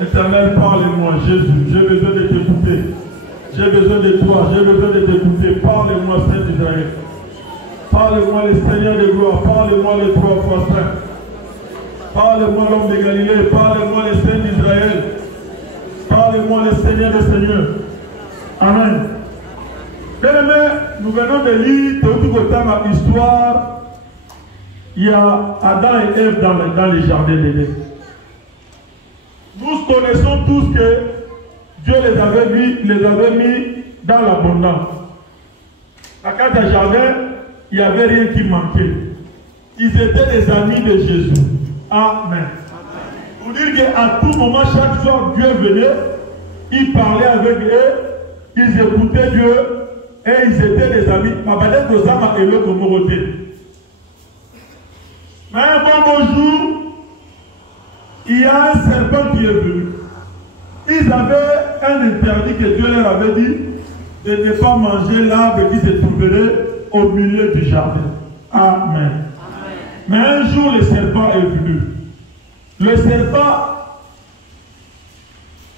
Éternel, parle-moi, Jésus. J'ai besoin de t'écouter. J'ai besoin de toi. J'ai besoin de t'écouter. Parle-moi, Saint d'Israël. Parle-moi, le Seigneur de gloire. Parle-moi, le 3 fois Saint. Parle-moi, l'homme de Galilée. Parle-moi, le Saint d'Israël. Parle-moi, le Seigneur des Seigneurs. Amen. Bien-aimés, nous venons de lire tout le temps l'histoire. Il y a Adam et Ève dans les jardins d'Éden. Nous connaissons tous que Dieu les avait mis dans l'abondance. À quand un jardin, il n'y avait rien qui manquait. Ils étaient les amis de Jésus. Amen. Pour dire qu'à tout moment, chaque soir, Dieu venait, il parlait avec eux, ils écoutaient Dieu et ils étaient des amis. Mais un bon jour, il y a un serpent qui est venu. Ils avaient un interdit que Dieu leur avait dit de ne pas manger l'arbre qui se trouverait au milieu du jardin. Amen. Amen. Mais un jour, le serpent est venu. Le serpent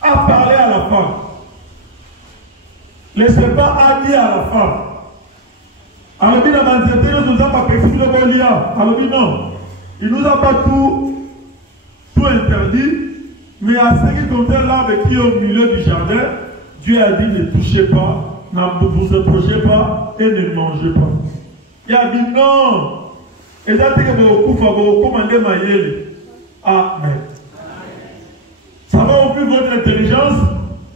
a parlé à la femme. Le serpent a dit à la femme. Alors, il nous a pas précisé le lien. Alors, non. Il ne nous a pas tout interdit. Mais à ce qui concerne l'arbre qui est au milieu du jardin, Dieu a dit ne touchez pas, ne vous approchez pas et ne mangez pas. Il a dit non. Et ça, c'est que vous commandez ma yéli. Amen. Ça va ouvrir votre intelligence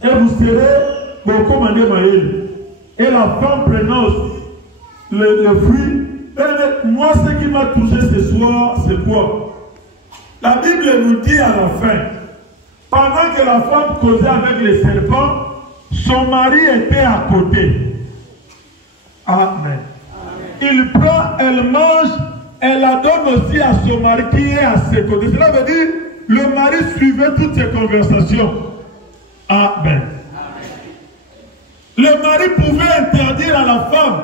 et vous serez vous commandez ma yéli. Et la femme prenant le fruit. Et moi, ce qui m'a touché ce soir, c'est quoi? La Bible nous dit à la fin. Pendant que la femme causait avec les serpents, son mari était à côté. Amen. Il prend, elle mange, elle la donne aussi à son mari qui est à ses côtés. Cela veut dire, le mari suivait toutes ces conversations. Amen. Le mari pouvait interdire à la femme.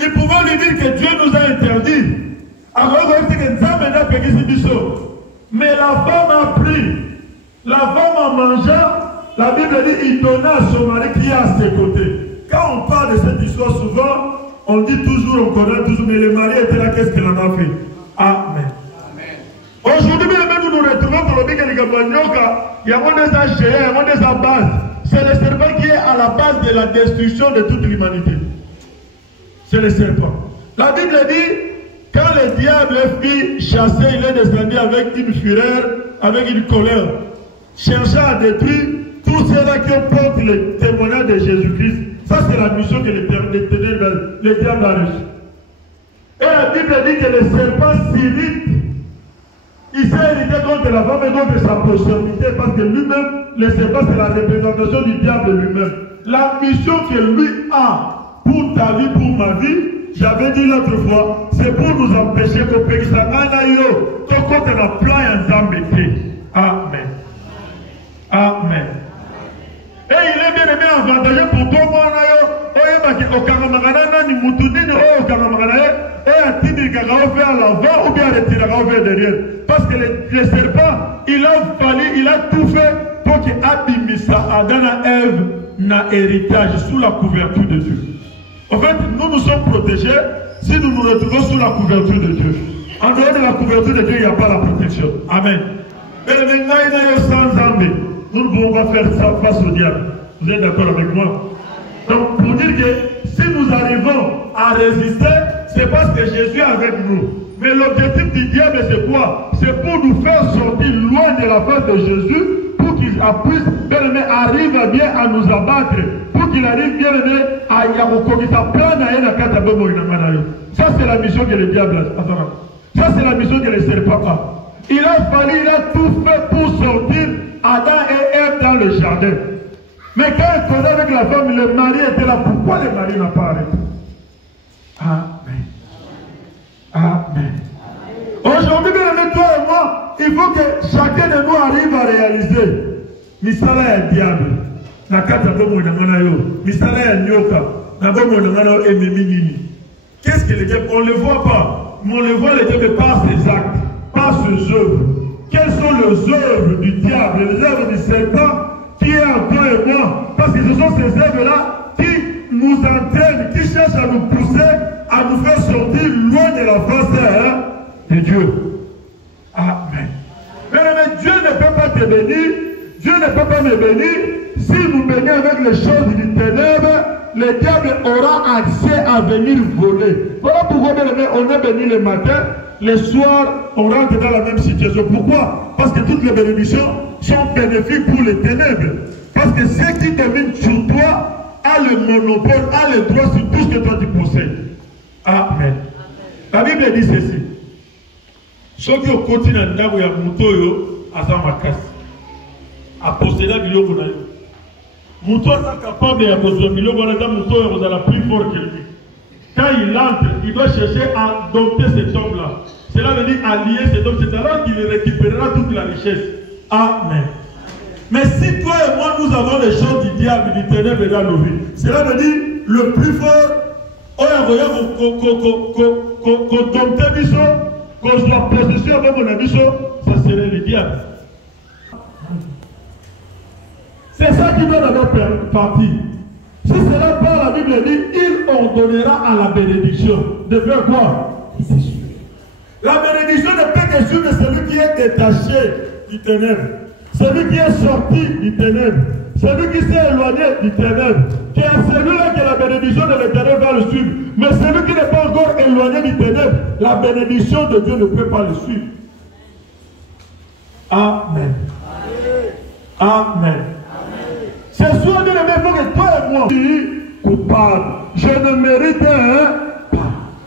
Il pouvait lui dire que Dieu nous a interdit. Mais la femme a pris. La femme en mangeant, la Bible dit il donna à son mari qui est à ses côtés. Quand on parle de cette histoire, souvent, on dit toujours, on connaît toujours, mais le mari était là, qu'est-ce qu'il en a fait? Amen. Aujourd'hui, nous nous retrouvons pour le bien que les Gabonioka, il y a un base. C'est le serpent qui est à la base de la destruction de toute l'humanité. C'est le serpent. La Bible dit, quand le diable fit chasser, il est descendu avec une fureur, avec une colère, cherchant à détruire tous ceux-là qui portent le témoignage de Jésus-Christ. Ça, c'est la mission que le diable a reçue. Et la Bible dit que le serpent s'irrite. Il s'est irrité contre la femme et contre sa postérité parce que lui-même, le serpent, c'est la représentation du diable lui-même. La mission que lui a pour ta vie, pour ma vie, j'avais dit l'autre fois, c'est pour nous empêcher que pays Sanganayo, ton côté n'a plein un zambété. Amen. Amen. Et il est bien aimé avantagé pour tout le monde. Au Karamarana, ni Moutounine, au Karamarana, et à Tini Karaou vers l'avant ou bien à Tiragao vers derrière. Parce que le serpent, il a tout fait pour que Abimisa, Adana, Ève, n'a héritage sous la couverture de Dieu. En fait, nous sommes protégés si nous nous retrouvons sous la couverture de Dieu. En dehors de la couverture de Dieu, il n'y a pas la protection. Amen. Mais nous ne pouvons pas faire ça face au diable. Vous êtes d'accord avec moi? Donc, pour dire que si nous arrivons à résister, c'est parce que Jésus est avec nous. Mais l'objectif du diable, c'est quoi? C'est pour nous faire sortir loin de la face de Jésus, pour qu'il puisse, bien aimé, arrive bien à nous abattre. Qu'il arrive bien aimé à Yamokomita plein à Katabomo. Ça c'est la mission que le diable a. Ça c'est la mission que le serpent a. Il a tout fait pour sortir Adam et Ève dans le jardin. Mais quand il causait avec la femme, le mari était là. Pourquoi le mari n'a pas arrêté? Amen. Amen. Aujourd'hui, bien aimé, toi et moi, il faut que chacun de nous arrive à réaliser. Misala est le diable. Qu'est-ce que le diable? On ne le voit pas, mais on le voit le diable par ses actes, par ses œuvres. quelles sont les œuvres du diable, les œuvres du serpent qui est en toi et moi. Parce que ce sont ces œuvres-là qui nous entraînent, qui cherchent à nous pousser, à nous faire sortir loin de la face de Dieu. Amen. Mais Dieu ne peut pas te bénir, Dieu ne peut pas me bénir si nous bénissons avec les choses du ténèbre. Le diable aura accès à venir voler. Voilà pourquoi on est béni le matin, le soir, on rentre dans la même situation. Pourquoi? Parce que toutes les bénédictions sont bénéfiques pour les ténèbres. Parce que ce qui domine sur toi a le monopole, a le droit sur tout ce que toi tu possèdes. Amen. La Bible dit ceci. Ceux qui ont continué à dire qu'il y a Moutoyo à Zamakas, à posséder biloko na yo. Moutoyo est capable de posséder biloko na yo, Moutoyo est plus fort que lui. Quand il entre, il doit chercher à dompter cet homme-là. Cela veut dire allier cet homme, c'est alors qu'il récupérera toute la richesse. Amen. Mais si toi et moi nous avons les choses du diable, du ténèbre dans nos vies, cela veut dire le plus fort, qu'on dompte biso, qu'on soit possession avec mon ami, ça serait le diable. C'est ça qui doit d'abord partir. Si cela part, la Bible dit, il ordonnera à la bénédiction de faire quoi? La bénédiction ne peut que suivre celui qui est détaché du ténèbre, celui qui est sorti du ténèbre, celui qui s'est éloigné du ténèbre, qui est celui-là que la bénédiction de l'Éternel va le suivre. Mais celui qui n'est pas encore éloigné du ténèbre, la bénédiction de Dieu ne peut pas le suivre. Amen. Amen. Ce soir, bien aimé, il faut que toi et moi, je suis coupable. Je ne mérite pas.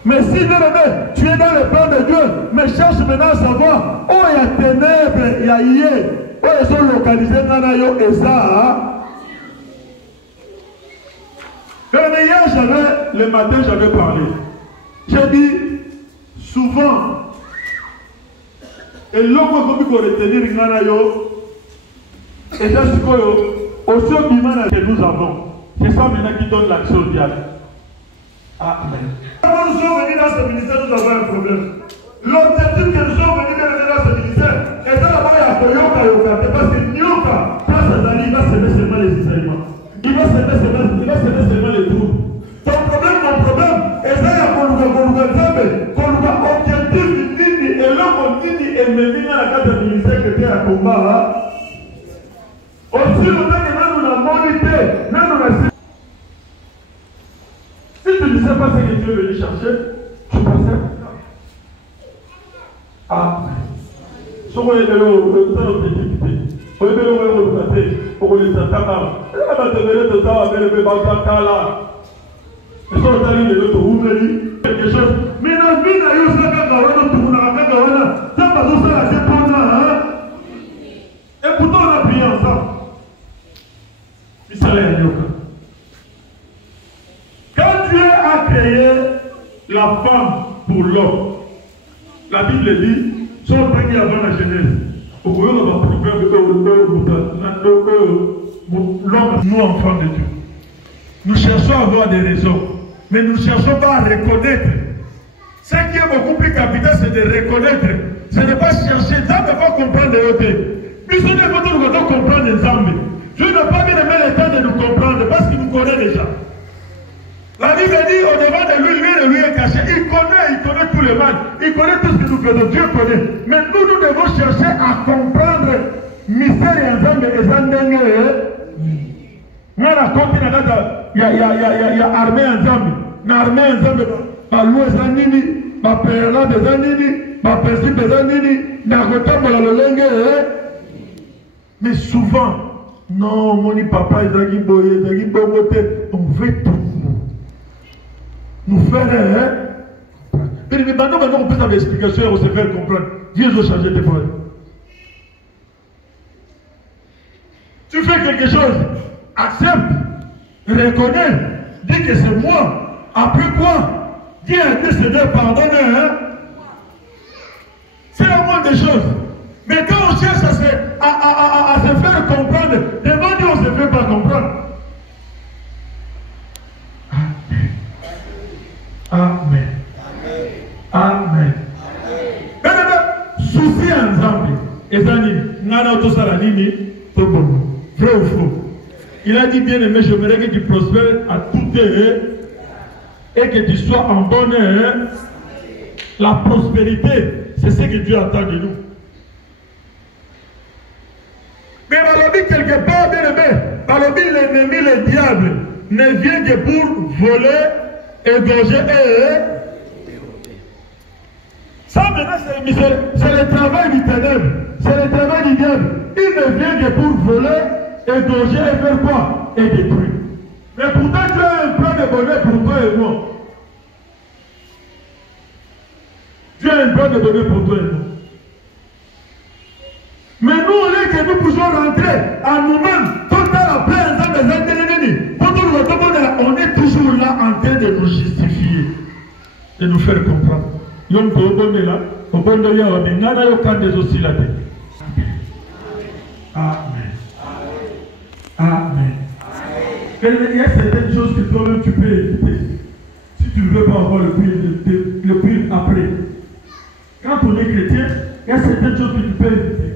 Mais si, bien aimé, tu es dans le plan de Dieu, mais cherche maintenant à savoir, où il y a ténèbres, il y a hier, où ils sont localisés dans yo et ça. Mais hier, le matin, j'avais parlé. J'ai dit, souvent, et l'homme comme il faut retenir dans yo, et c'est ce aussi au bimana que nous avons. C'est ça maintenant qui donne l'action au diable. Amen. Quand nous sommes venus dans ce ministère, nous avons un problème. L'objectif que nous sommes venus dans ce ministère, est d'abord à Yoka, parce que Yoka, quand ça arrive, il va s'aimer seulement les Israéliens. Il va s'aimer seulement les trous. Ton problème, mon problème, et ça, il y a qu'on objectif nini, et l'homme nini est mené dans la carte du ministère que tu es à combat. Aussi longtemps que nous avons monité, nous avons. Si tu ne sais pas ce que tu es venu chercher, tu passes. Amen. Si vous avez quelque chose. Mais dans la vie, et pourtant on a prié ensemble. Quand Dieu a créé la femme pour l'homme, la Bible dit, son temps qui avant la Genèse, l'homme, nous enfants de Dieu, nous cherchons à avoir des raisons, mais nous ne cherchons pas à reconnaître. Ce qui est beaucoup plus capital, c'est de reconnaître. Ce n'est pas chercher. Ça ne peut pas comprendre les autres. Puis ce n'est pas nous comprendre les hommes. Dieu n'a pas bien aimé le temps de nous comprendre parce qu'il nous connaît déjà. La Bible dit au devant de lui est caché. Il connaît tout le mal. Il connaît tout ce que nous faisons. Dieu connaît. Mais nous devons chercher à comprendre mystère et ensemble et ensemble. Il y a armée ensemble. L'armée ensemble. Ma loi zanini, ma perla de zanini, ma principe de zanini, na kotambo la lolenge. Mais souvent, non, mon papa est boye, on veut tout. Nous faire, mais maintenant, on peut avoir l'explication et on se faire comprendre. Dieu veut changer tes problèmes. Tu fais quelque chose, accepte, reconnais, dis que c'est moi. Après quoi? Dis à Dieu, Seigneur, pardonne. C'est la moindre des choses. Mais quand on cherche à se faire comprendre, devant Dieu, on ne se fait pas comprendre. Amen. Amen. Amen. Souci ensemble. Et Vrai ou faux? Il a dit, bien aimé, j'aimerais que tu prospères à tout et que tu sois en bonheur. La prospérité, c'est ce que Dieu attend de nous. Mais quelque part, bien aimé, l'ennemi, le diable, ne vient que pour voler, égorger et... Ça maintenant, c'est le travail du ténèbre. C'est le travail du diable. Il ne vient que pour voler, égorger et faire quoi? Et détruire. Mais pourtant, tu as un plan de bonheur pour toi et moi. Tu as un plan de bonheur pour toi et moi. Mais nous, on est que nous pouvons rentrer à nous-mêmes, quand à la présence des ennemis. On est toujours là en train de nous justifier, de nous faire comprendre. Amen. Amen. Il y a certaines choses que toi-même tu peux éviter. Si tu ne veux pas avoir le prix après. Quand on est chrétien, il y a certaines choses que tu peux éviter.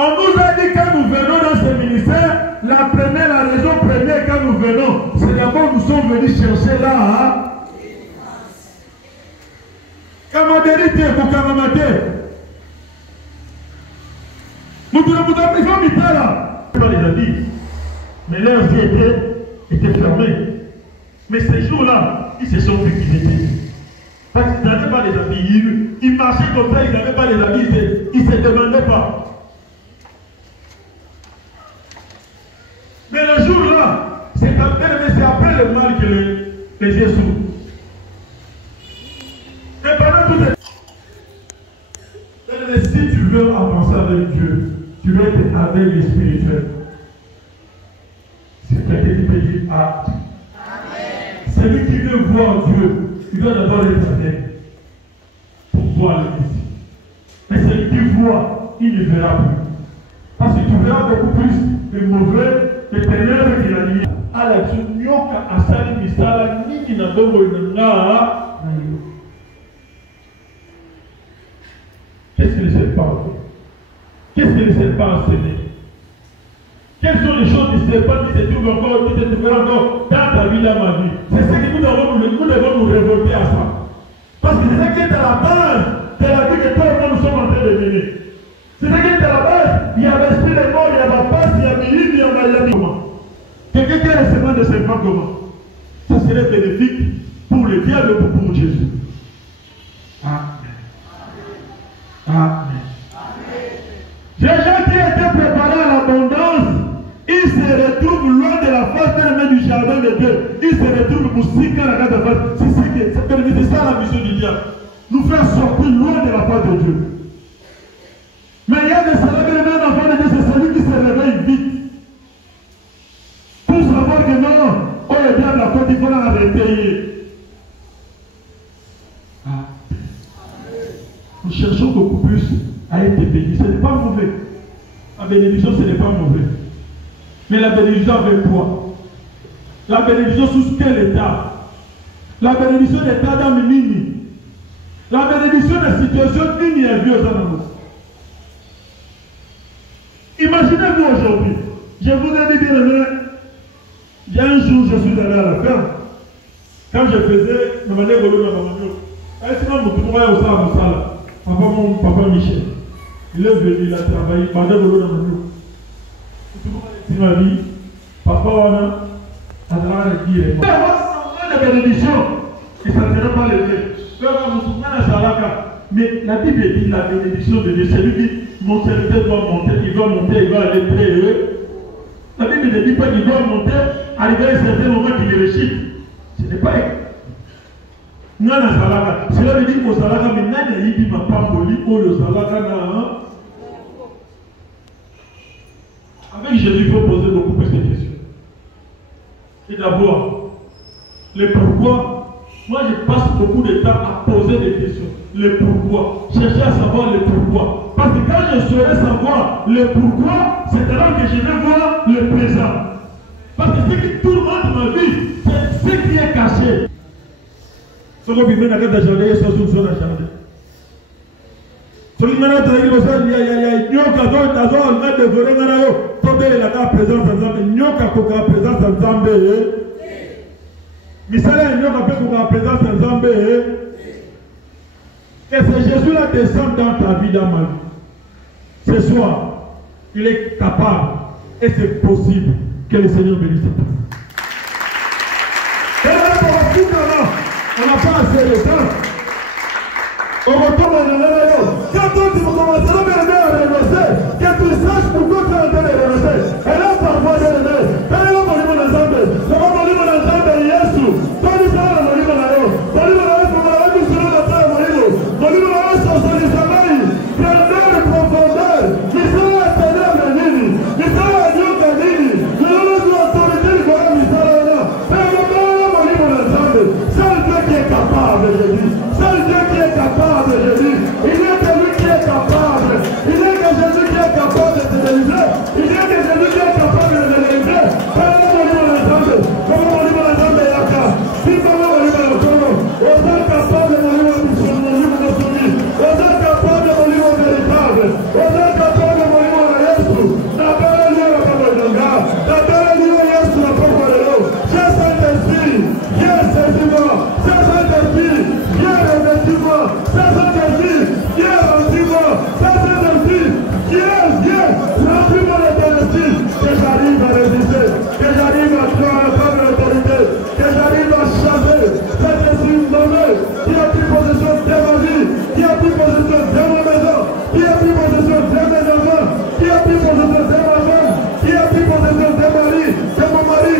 On nous a dit quand nous venons dans ce ministère, la raison première quand nous venons, c'est d'abord nous sommes venus chercher là. Camarade, pour camarade. Nous devons nous appeler là. Pas les habits. Mais leurs yeux étaient fermés. Mais ces jours-là, ils se sont vus qu'ils étaient. Parce qu'ils n'avaient pas les habits. Ils marchaient comme ça, ils n'avaient pas les habits. Ils ne se demandaient pas. Mais le jour-là, c'est après le mal que les yeux s'ouvrent. Et pendant tout ce si tu veux avancer avec Dieu, tu veux être aveugle spirituel. C'est quelqu'un qui peut dire ah. Celui qui veut voir Dieu, il doit d'abord être aveugle pour voir le Messie. Mais celui qui voit, il ne verra plus. Parce que tu verras beaucoup plus de mauvais. Les ténèbres qui l'a dit à la Junioka à Sali Misala, ni qui n'a pas qu'est-ce que les serpents ont fait? Qu'est-ce que les serpents ont semé? Quelles sont les choses du serpent qui se trouvent encore, qui se trouveront encore dans ta vie, dans ma vie? C'est ce que nous devons nous révolter à ça. Parce que c'est ce qui est à la base de la vie que toi et moi nous sommes en train de mener. C'est ce qui est à la base. Il y a l'esprit de mort, il y a la passe, il y a l'île, il y a la comment? Quelqu'un qui a les semences de serpent comment? Ça serait bénéfique pour le diable ou pour Jésus. Amen. Amen. Les gens qui étaient préparés à l'abondance, ils se retrouvent loin de la face même du jardin de Dieu. Ils se retrouvent pour 6 ans à la face. C'est ça la mission du diable. Nous faire sortir loin de la face de Dieu. Mais il y a des célèbres enfants de Dieu, c'est celui qui se réveille vite. Pour savoir que non, on est bien la côte, il faut l'arrêter. Nous cherchons beaucoup plus à être bénis. Ce n'est pas mauvais. La bénédiction, ce n'est pas mauvais. Mais la bénédiction avec quoi? La bénédiction sous quel état? La bénédiction d'état dans le mini. La bénédiction de situation mini est vieux dans nous. Imaginez-vous aujourd'hui, je vous ai dit bien aimé, il y a un jour je suis allé à la ferme. Quand je faisais, je me disais, papa Michel, il est venu, il a travaillé, il m'a dit, papa, on a dit, on a des bénédictions, et ça ne sera pas levé. Mais la Bible dit la bénédiction de Dieu, c'est lui qui mon serviteur doit monter, il va aller très haut. La Bible ne dit pas qu'il doit monter, arriver à un certain moment qu'il est réussi. Ce n'est pas vrai. Cela veut dire qu'au Salaka, mais n'a dit ma pamboli, ou le Salaka n'a. Avec Jésus, il faut poser beaucoup plus de questions. Et d'abord, le pourquoi. Moi, je passe beaucoup de temps à poser des questions. Le pourquoi. Chercher à savoir le pourquoi. Parce que quand je saurais savoir le pourquoi, c'est alors que je vais voir le présent. Parce que ce qui tourmente ma vie, c'est ce qui est caché. Ce qu'on peut faire dans le jardin, c'est ce qu'on fait dans le jardin. Solingana tazaki bosa ya nyoka zo na devore ngana yo tobele la présence nzambe nyoka koka présence nzambe misala nyoka pe koka présence nzambe que ce Jésus là descend dans ta vie, dans ma vie. Ce soir, il est capable et c'est possible que le Seigneur bénisse ta vie. Et là, on n'a pas assez de temps. On retombe dans le quand on dit qu'on commence à renoncer, que tu saches pourquoi tu es en train de renoncer. Et là, parfois, je le mets. Et là, mon livre d'ensemble. C'est pas mon livre d'ensemble, Jésus. Toi, tu parles mon livre d'ensemble. Ton livre d'ensemble, tu seras dans ta mon livre. Mon livre d'ensemble, c'est le travail. Grandeur et profondeur. Qui sera la teneur de Nini. Qui sera la Dieu de Nini. Je ne veux pas autorité du Coran, qui sera là. Mais mon livre d'ensemble. C'est le Dieu qui est capable, je dis. C'est le Dieu qui est capable, je dis. Il y a que lui qui est capable. Il y a que Jésus qui est capable de te délivrer. Il y a que Jésus qui est capable de te délivrer. Comment mon livre d'ensemble. Comment mon livre d'ensemble est là. Si comment mon livre d'ensemble. On est capable de mon livre d'ensemble. On est capable de mon livre véritable. On est capable de mon livre de Jésus. La parole de la parole de Dieu. La parole de Jésus, la parole de Dieu. J'ai Saint-Esprit. Viens saisir-moi. C'est Saint-Esprit. Viens revêtir-moi. C'est Saint-Esprit. Viens remplir-moi. C'est Saint-Esprit. Viens. Remplis-moi de ton esprit. Que j'arrive à résister. Que j'arrive à prendre l'autorité. Que j'arrive à changer. Saint-Esprit nommé. Qui a pris possession de ma vie. Qui a pris possession de ma maison. Qui a pris possession de mes enfants. Qui a pris possession de ma femme. Qui a pris possession de mon mari.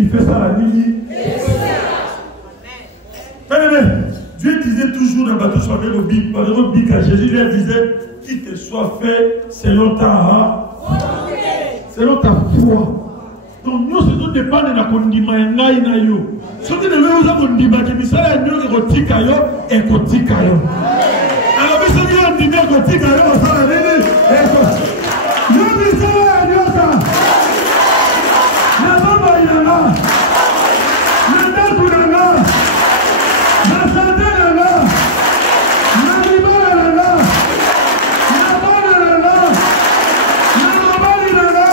il fait ça à la ligne. Dieu disait toujours dans Bateau sur le Bible, par exemple, à Jésus lui disait qu'il te soit fait selon ta foi. Donc nous, c'est tout dépend de la condima ngai na yo. Ce qui devait vous condima qui misala nyo erotika yo ekotika yo. Alors biso nyo ndime ekotika yo osala nini? Eko. Yo misala nyoka. Na baba inanga. Na ndaku nanga. Na sante nanga. Na libala nanga. Na bana nanga. Na mobali nanga.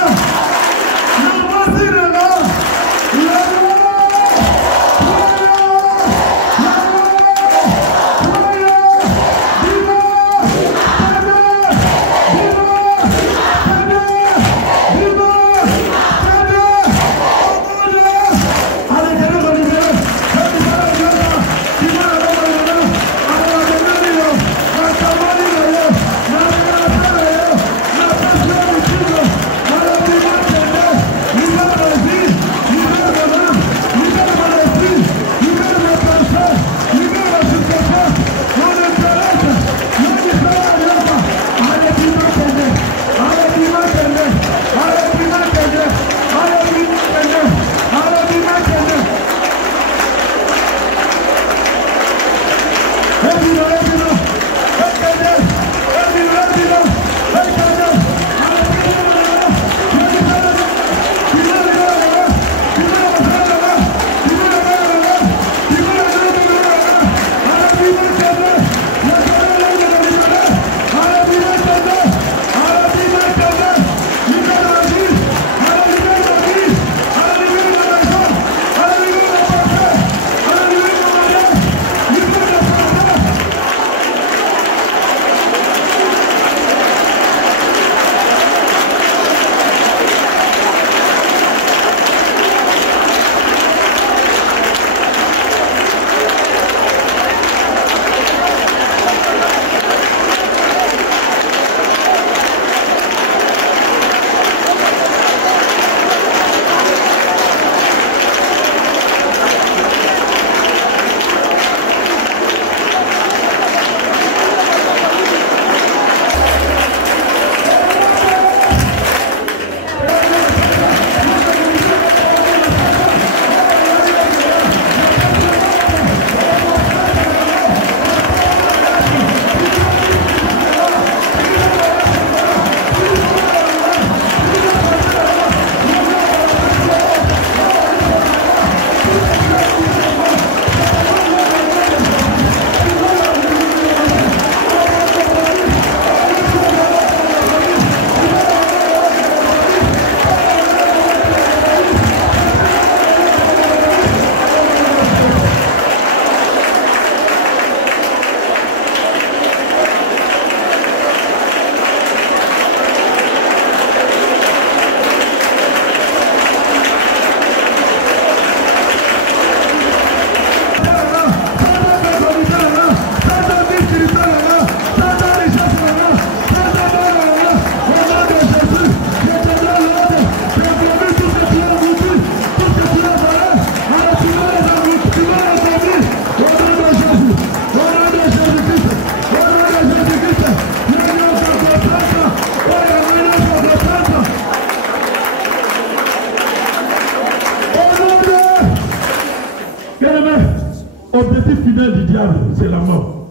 Objectif final du diable, c'est la mort.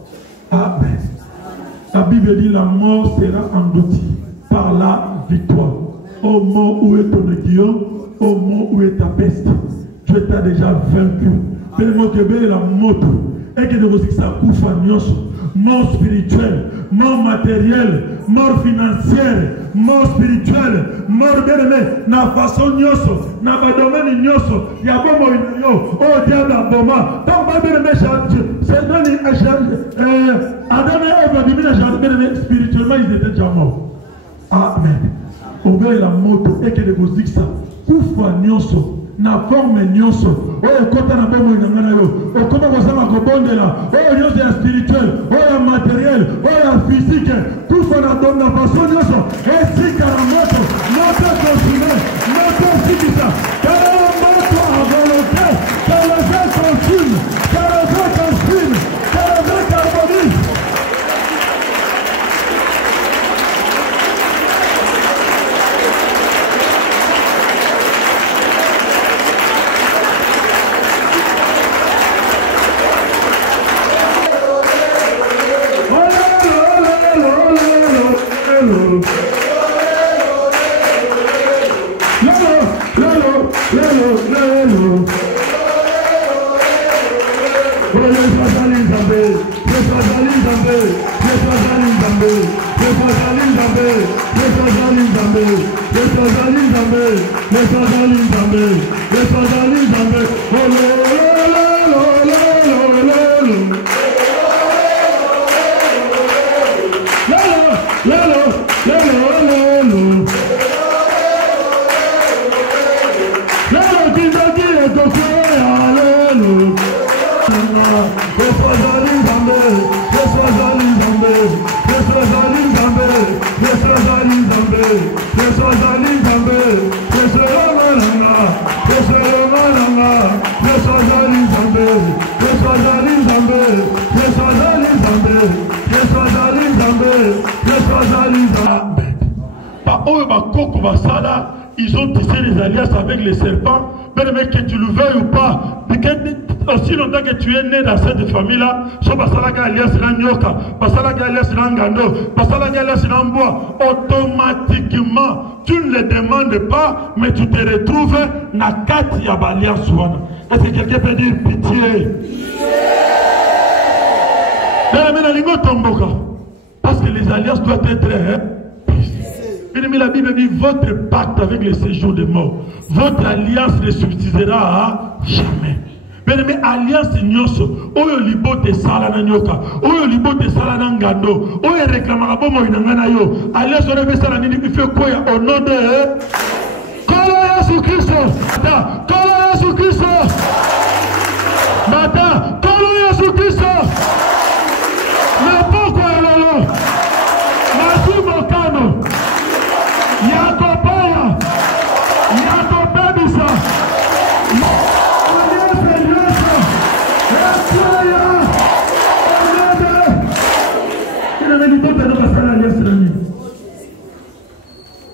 Amen. La Bible dit la mort sera endottie par la victoire. Au mort, où est ton aiguillon? Au mort, où est ta peste? Dieu t'a déjà vaincu. La moto. Et que nous ça mort spirituelle, mort matérielle, mort financière, mort spirituelle, mort bien-aimée, na façon nyoso, na domaine nyoso, ya bomo yo, oh diable aboma, donc ma bien-aimée c'est donné à Adam et Ève divine bien-aimé spirituellement ils étaient déjà morts. Amen. Obey la moto et que nous ça, kufa nyoso. Na forme nyonso oyo kota na bomo ngana yo okoma kozama kobondela oyo nyonso ya spirituel oyo ya matériel oyo ya physique kufa na dom na façon nyonso esika na moto moto consumé moto sikisa kala moto Ils ont tissé des alliances avec les serpents. Bien aimé, que tu le veuilles ou pas, aussi longtemps que tu es né dans cette famille-là, automatiquement, tu ne les demandes pas, mais tu te retrouves dans quatre alliances. Est-ce que quelqu'un peut dire pitié? Parce que les alliances doivent être Bien-aimé, la Bible dit votre pacte avec le séjour des morts, votre alliance ne subsistera à jamais. Bien-aimé, alliance nyonso, oyo libo te sala na nyoka, oyo libo te sala na ngando, oyo réclamera bomo inangana yo, alliance on fait sala nini, il fait quoi au nom de Kolo Yesu Christo, Mata, Kolo Yesu Christo, Mata, Kolo Yesu Christo, n'importe quoi lolo, Matu Mokano. Yakopaya, Yakopebisa, il avait dit que nous passons l'alliance de l'ami.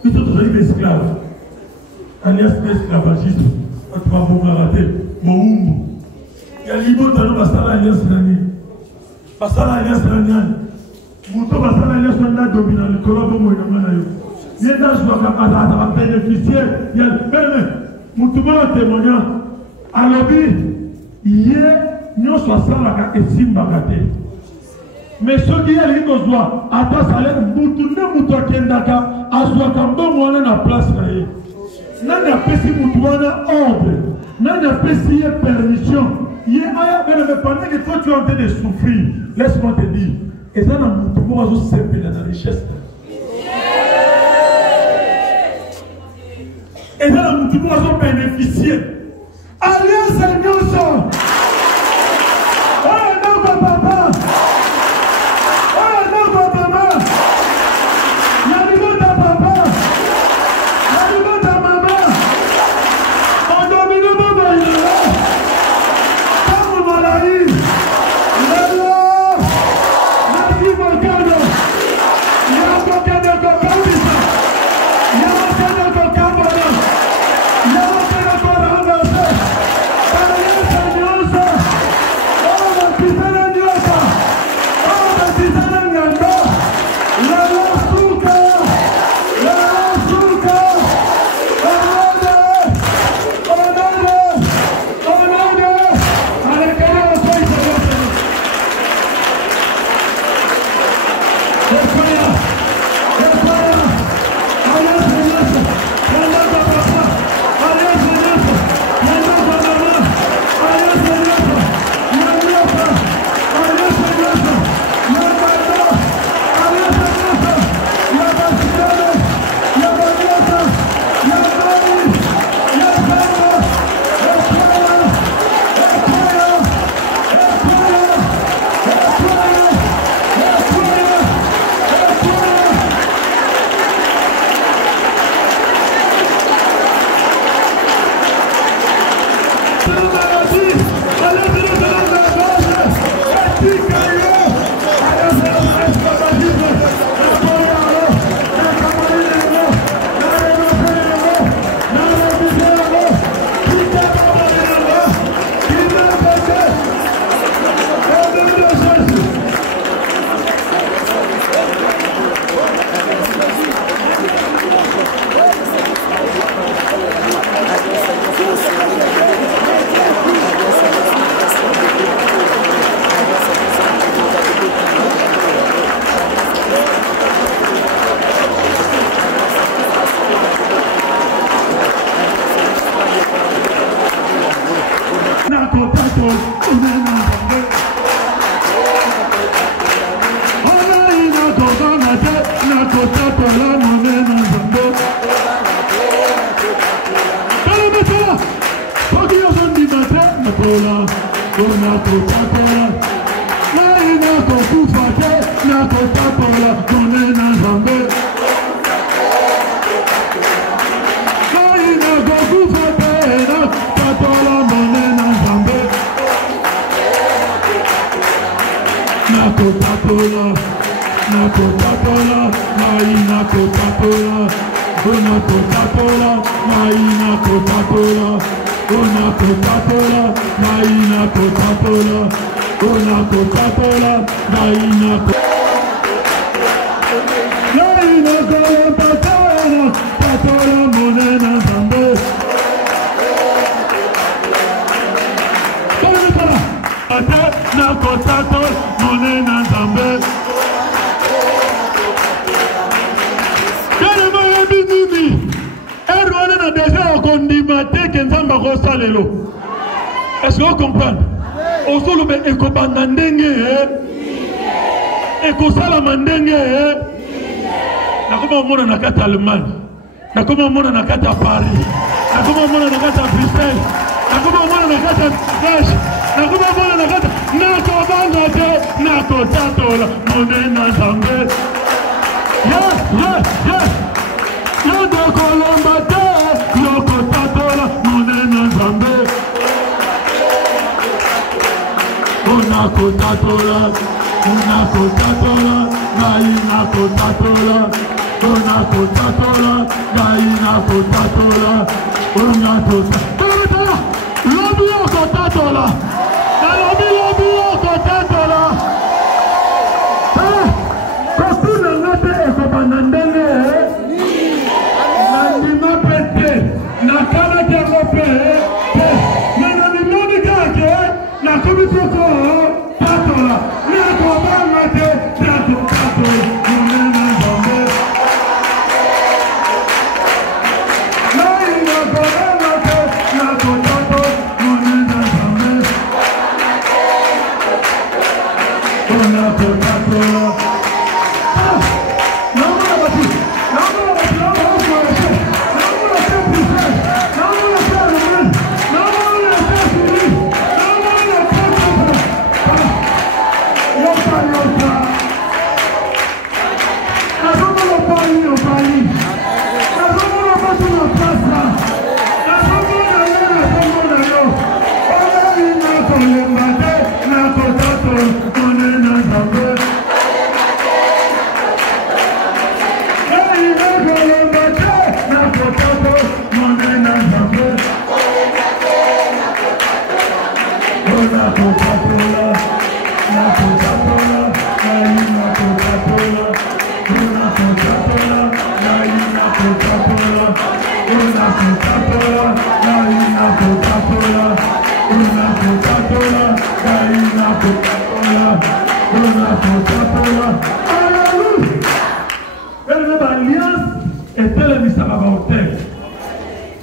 Ils sont devenus esclaves. Alliance d'esclavagisme. Tu vas vous rater. Moumbu. Il y a l'idée que nous passons l'alliance de l'ami. Passons l'alliance de l'ami. Mouton passons l'alliance de l'ami dominant. Le corps va mourir dans la il y a des gens qui ont bénéficié. Il y a des gens qui ont témoigné. Alors, il y a des gens qui ont témoigné. Mais ceux qui ont dit que doit attendre salaire, ils ont kendaka, aswakambo mwana na place na ye. Nani apesi mutu wana ordre. Nani apesi permission. Il y a pendant que toi tu es en train de souffrir, laisse-moi te dire, et ça n'a mutu mwana zo sempe dans la richesse. Et là, nous devons bénéficier. Alliance et Nyonso. Oh non, papa. Oh non, papa. La niveau de papa. La niveau de maman. On domine mon bail. Comme on l'a dit. Merci mon cadeau. Il y a un coquin de coquin. Il y a un coquin de coquin. Nakotapola monena nzambe. Tala metala. Soki ozondimate nakola. Nakotapola. Ngai nakokufa te. Nakotapola monena nzambe. Ngai nakokufa te. Nakotapola monena nzambe. Nakotapola. Nakotapola, ngai nakotapola, nakotapola, ngai nakotapola, nakotapola, ngai nakotapola, nakotapola, ngai nakotapola, tapola monena nzambe. Nakotapola monena nzambe. Est-ce que vous comprenez? Au solo be ekobanda ndenge ekosala mandenge nakoma mona na kata Allemagne, nakoma mona na kata Paris, nakoma mona na kata Bruxelles, nakoma mona na kata Dash, nakoma mona na kata nakobanga te nakotatola monena nzambe. Yes. Yode kolomba te nakotatola monena nzambe. Nakotatola, ngai nakotatola, nakotatola, ngai nakotatola, nakotatola, lobi okotatola, lobi okotatola. Kokuna ngate ekobanda ndenge, nandima pete, nakala kemo pe, nana mimoni kake, nakomi koko.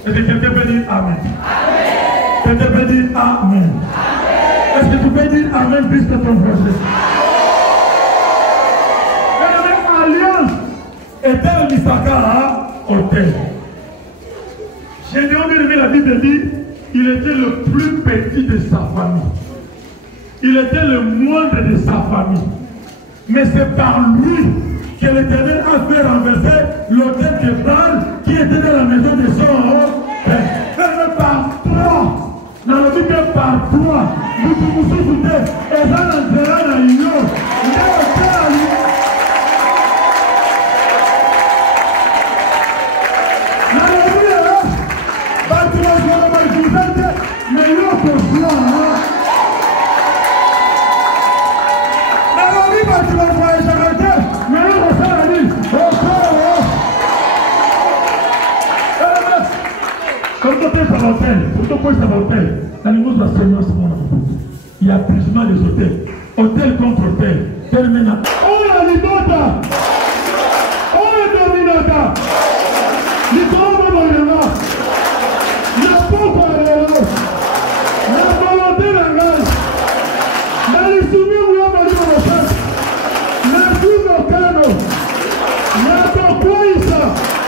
Est-ce que quelqu'un peut dire Amen? Quelqu'un peut dire Amen? Est-ce que tu peux dire Amen puisque ton projet? Alliance était le Misaka hôtel. Gédéon bien-aimé, la Bible dit il était le plus petit de sa famille. Il était le moindre de sa famille. Mais c'est par lui que l'Éternel a fait renverser l'hôtel de Baal qui était dans la maison de son père. Par toi, dans le but que par toi, nous pouvons soutenir et dans l'entrée dans l'union. Il y a plusieurs des hôtels. Hôtel contre hôtel. Terminal. Oh la libota! Oh la dominata! L'Icono Moyana! La Popa Rero! La volonté d'Angal! La Lissumi Ouya Marie Monosan! La Soumokano! La Tokwa! Moïse.